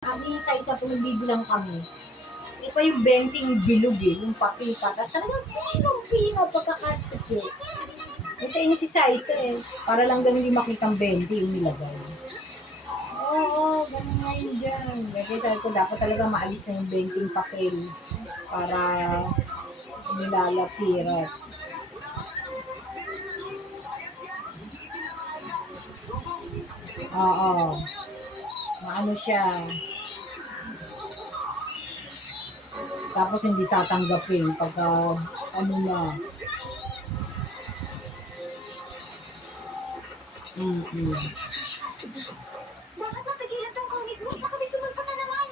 Kami isa-isa po nagbibilang kami. Hindi pa yung 20 yung bilog eh, yung papel pa. Tapos talagang pinong-pino pagkakatipid. Eh sa inyo si Saisa eh. Para lang ganun hindi makitang 20 yung nilagay. Oo, ganun nga yun dyan. Kaya sabi ko, dapat talaga maalis na yung 20 papel para nilalapirat. Oo. Maano siya. Tapos hindi tatanggapin pagka ano na. Mm-mm. Dapat mapigilan tong comic book. Baka may sumulpa na naman.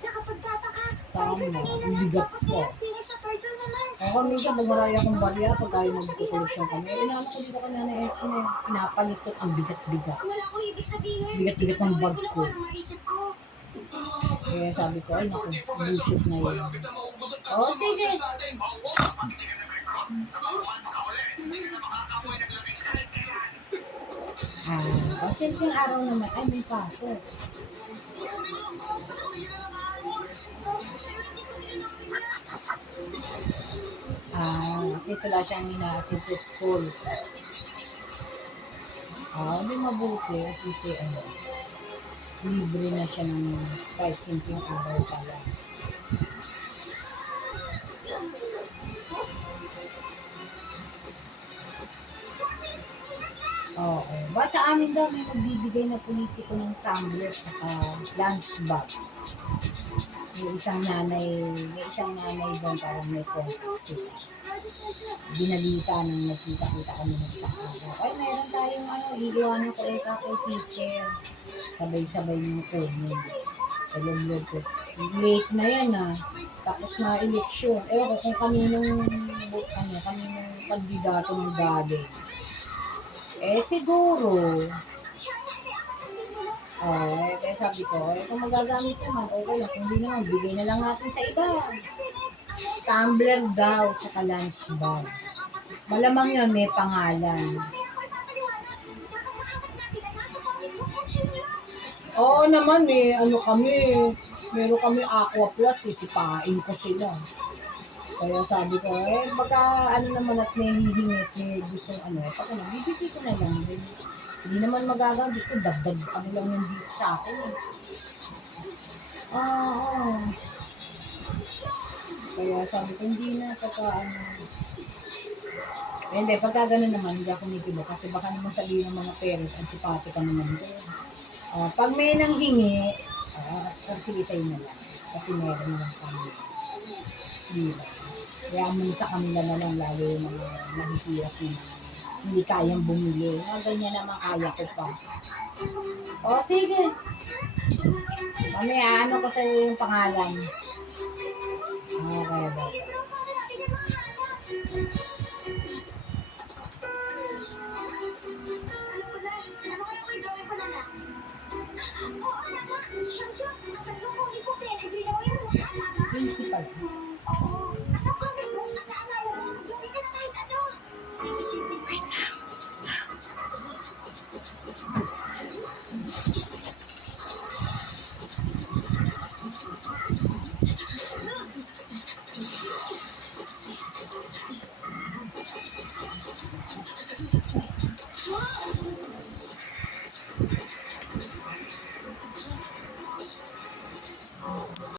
Nakapagtataka. Tama, Tiger kanina ang lang. bigat Tapos ko. ngayon, Phoenix sa turtle naman. Ako minsan pag maraya akong barya, pag tayo magkukuleksyon kami, inaano ko dito kanina na Elsie na pinapalit ko ang bigat-bigat. Wala ko ibig sabihin. Bigat-bigat ng bag ko. Ano maisip ko? Kaya sabi ko, ay naku, bullshit na yun. Oo, sige. Simpleng araw naman, ay may pasok. Kasi wala siyang hinahatid sa school. Hindi mabuti. At least libre na siya ng kahit simpleng araw pala. Oo. Sa amin daw may magbibigay na politiko ng tumbler at lunch bag. May isang nanay doon parang may contact sila. Binalita nang nagkita-kita kami ng isang araw. Ay, meron tayong iiwanan ko kay teacher. Sabay-sabay yung kunin. Log ko. Late na yan Tapos na eleksyon. Ewan ko kung kaninong kandidato ng galing. Siguro. Kaya sabi ko, kung magagamit naman, okay lang. Kung hindi naman, bigay na lang natin sa iba. Tumbler daw, tsaka lunch bag. Malamang yun, may pangalan. Oo naman kami, meron kami Aqua Plus, sisipain ko sila. Kaya sabi ko, baka naman at may hihingit, may gustong pag bibigay ko na lang. Hindi naman magagamit, gusto dagdag lang yung dito sa akin Oo. Kaya sabi ko, hindi na hindi, pagka gano'n naman, hindi ako nikibo. Kasi baka naman sabihin ng mga parents, antipati ka naman doon. Pag may nanghingi, sige sa'yo na lang. Kasi meron lang kami. Diba? Kaya sa kanila na lang lalo yung mga mahihirap na hindi kayang bumili. Ganyan naman kaya ko pa. Sige. Mamaya, ko sa'yo yung pangalan. Okay, bye. Principal.